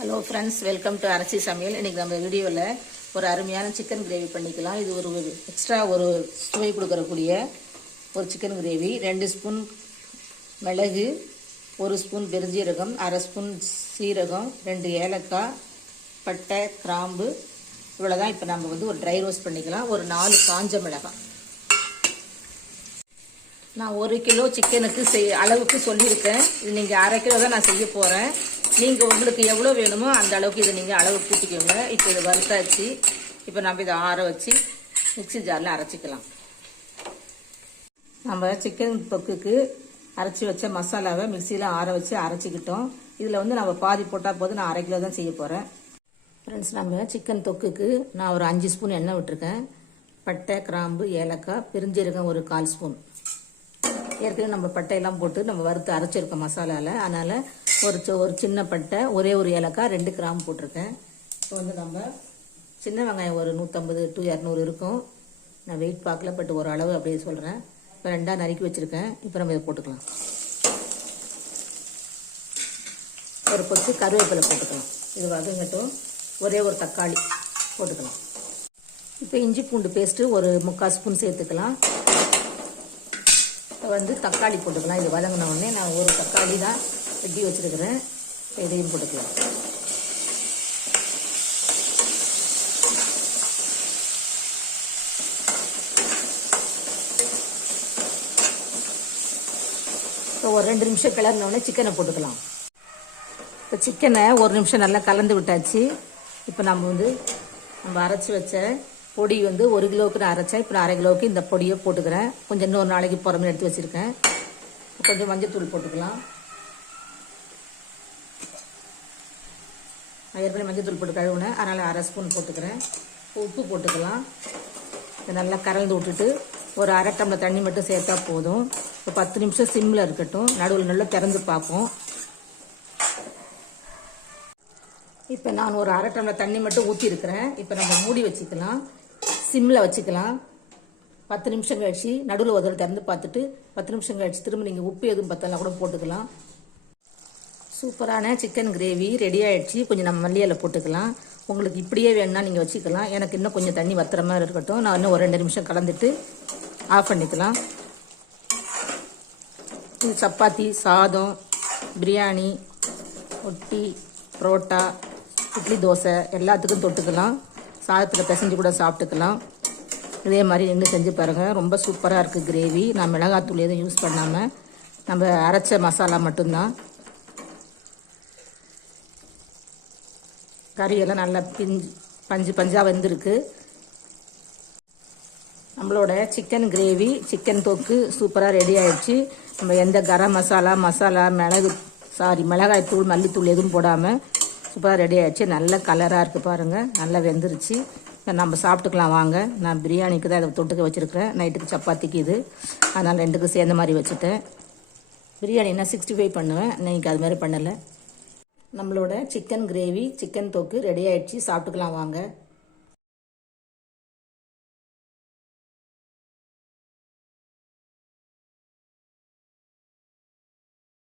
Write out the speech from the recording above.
Hello friends, welcome to அரசி சமையல். இன்றைக்கி நம்ம வீடியோவில் ஒரு அருமையான சிக்கன் கிரேவி பண்ணிக்கலாம். இது ஒரு எக்ஸ்ட்ரா ஒரு சுவை கொடுக்கறக்கூடிய ஒரு சிக்கன் கிரேவி. 2 ஸ்பூன் மிளகு, 1 ஸ்பூன் பெருஞ்சீரகம், அரை ஸ்பூன் சீரகம், 2 ஏலக்காய், பட்டை, கிராம்பு, இவ்வளோதான். இப்போ நம்ம ஒரு ட்ரை ரோஸ்ட் பண்ணிக்கலாம். ஒரு 4 காஞ்ச மிளகாய். நான் 1 கிலோ சிக்கனுக்கு அளவுக்கு சொல்லியிருக்கேன். இது நீங்கள் அரை கிலோ தான் நான் செய்ய போகிறேன். நீங்கள் உங்களுக்கு எவ்வளோ வேணுமோ அந்த அளவுக்கு இதை நீங்கள் அளவு கூட்டிக்கோங்க. இப்போ இதை வறுத்தாச்சு. இப்போ நம்ம இதை ஆற வச்சு மிக்ஸி ஜாரில் அரைச்சிக்கலாம். நம்ம சிக்கன் தொக்குக்கு அரைச்சி வச்ச மசாலாவை மிக்சியில் ஆற வச்சு அரைச்சிக்கிட்டோம். இதில் நம்ம பாதி போட்டால் போது. நான் அரை கிலோ தான் செய்ய போகிறேன். ஃப்ரெண்ட்ஸ், நம்ம சிக்கன் தொக்குக்கு நான் ஒரு 5 ஸ்பூன் எண்ணெய் விட்டுருக்கேன். பட்டை, கிராம்பு, ஏலக்காய், பெருஞ்சீரகம் ஒரு 1/4 ஸ்பூன். ஏற்கனவே நம்ம பட்டையெல்லாம் போட்டு நம்ம வறுத்து அரைச்சிருக்கோம் மசாலாவில். அதனால் ஒரு சின்ன பட்டை, ஒரே ஒரு ஏலக்காய், 2 கிராம்பு போட்டிருக்கேன். இப்போ நம்ம சின்ன வெங்காயம் ஒரு 150 to 200 இருக்கும். நான் வெயிட் பார்க்கல, பட் ஒரு அளவு அப்படியே சொல்கிறேன். இப்போ 2ஆக நறுக்கி வச்சுருக்கேன். இப்போ நம்ம இதை போட்டுக்கலாம். ஒரு கொத்து கருவேப்பிலை போட்டுக்கலாம். இது வதங்கட்டும். ஒரே ஒரு தக்காளி போட்டுக்கலாம். இப்போ இஞ்சி பூண்டு பேஸ்ட்டு ஒரு 3/4 ஸ்பூன் சேர்த்துக்கலாம். தக்காளி போட்டுக்கலாம். இது வதங்கின உடனே நான் ஒரு தக்காளி தான் வெட்டி வச்சிருக்கிறேன். இதையும் போட்டுக்கலாம். இப்போ ஒரு 2 நிமிஷம் கிளறின உடனே சிக்கனை போட்டுக்கலாம். இப்போ சிக்கனை 1 நிமிஷம் நல்லா கலந்து விட்டாச்சு. இப்போ நம்ம அரைச்சி வச்ச பொடி 1 கிலோவுக்கு நான் அரைச்சேன். இப்போ நான் அரை கிலோவுக்கு இந்த பொடியை போட்டுக்கிறேன். கொஞ்சம் இன்னொரு நாளைக்கு புறமே எடுத்து வச்சுருக்கேன். கொஞ்சம் மஞ்சள் போட்டுக்கலாம். நான் ஏற்கனவே மஞ்சள் தூள் போட்டு கழுவுனேன், அதனால் அரை ஸ்பூன் போட்டுக்கிறேன். உப்பு போட்டுக்கலாம். இதை நல்லா கலந்து விட்டுட்டு ஒரு அரை டம்ளர் தண்ணி மட்டும் சேர்த்தா போதும். இப்போ 10 நிமிஷம் சிம்மில் இருக்கட்டும். நடுவில் நல்லா திறந்து பார்ப்போம். இப்போ நான் ஒரு அரை டம்ளர் தண்ணி மட்டும் ஊற்றிருக்கிறேன். இப்போ நம்ம மூடி வச்சுக்கலாம். சிம்மில் வச்சுக்கலாம். 10 நிமிஷம் கழிச்சு நடுவில் ஒரு திறந்து பார்த்துட்டு 10 நிமிஷம் கழிச்சு திரும்ப நீங்கள் உப்பு எதுவும் பத்தலாம் கூட போட்டுக்கலாம். சூப்பரான சிக்கன் கிரேவி ரெடி ஆகிடுச்சு. கொஞ்சம் நம்ம மல்லி இலை போட்டுக்கலாம். உங்களுக்கு இப்படியே வேணும்னா நீங்கள் வச்சுக்கலாம். எனக்கு இன்னும் கொஞ்சம் தண்ணி வத்துற மாதிரி இருக்கட்டும். நான் இன்னும் ஒரு 2 நிமிஷம் கலந்துட்டு ஆஃப் பண்ணிக்கலாம். இது சப்பாத்தி, சாதம், பிரியாணி, ரொட்டி, புரோட்டா, இட்லி, தோசை எல்லாத்துக்கும் தொட்டுக்கலாம். சாதத்தில் பிசைஞ்சு கூட சாப்பிட்டுக்கலாம். இதே மாதிரி இன்னும் செஞ்சு பாருங்கள். ரொம்ப சூப்பராக இருக்குது கிரேவி. நான் மிளகாத்தூள் எதுவும் யூஸ் பண்ணாமல் நம்ம அரைச்ச மசாலா மட்டும்தான். கறியெல்லாம் நல்லா பஞ்சாக வெந்திருக்கு. நம்மளோட சிக்கன் கிரேவி, சிக்கன் தொக்கு சூப்பராக ரெடி ஆகிடுச்சு. நம்ம எந்த கரம் மசாலா, மிளகாய் தூள், மல்லித்தூள் எதுவும் போடாமல் சூப்பராக ரெடி ஆகிடுச்சு. நல்ல கலராக இருக்குது பாருங்கள். நல்லா வெந்துருச்சு. நம்ம சாப்பிட்டுக்கலாம் வாங்க. நான் பிரியாணிக்கு தான் இதை தொட்டுக்க வச்சுருக்கிறேன். நைட்டுக்கு சப்பாத்திக்கு இது. அதனால் 2க்கும் சேர்ந்த மாதிரி வச்சுட்டேன். பிரியாணினா 65 பண்ணுவேன். இன்னைக்கு அது மாதிரி பண்ணலை. நம்மளோட சிக்கன் கிரேவி, சிக்கன் தொக்கு ரெடி ஆகிடுச்சு. சாப்பிட்டுக்கலாம் வாங்க.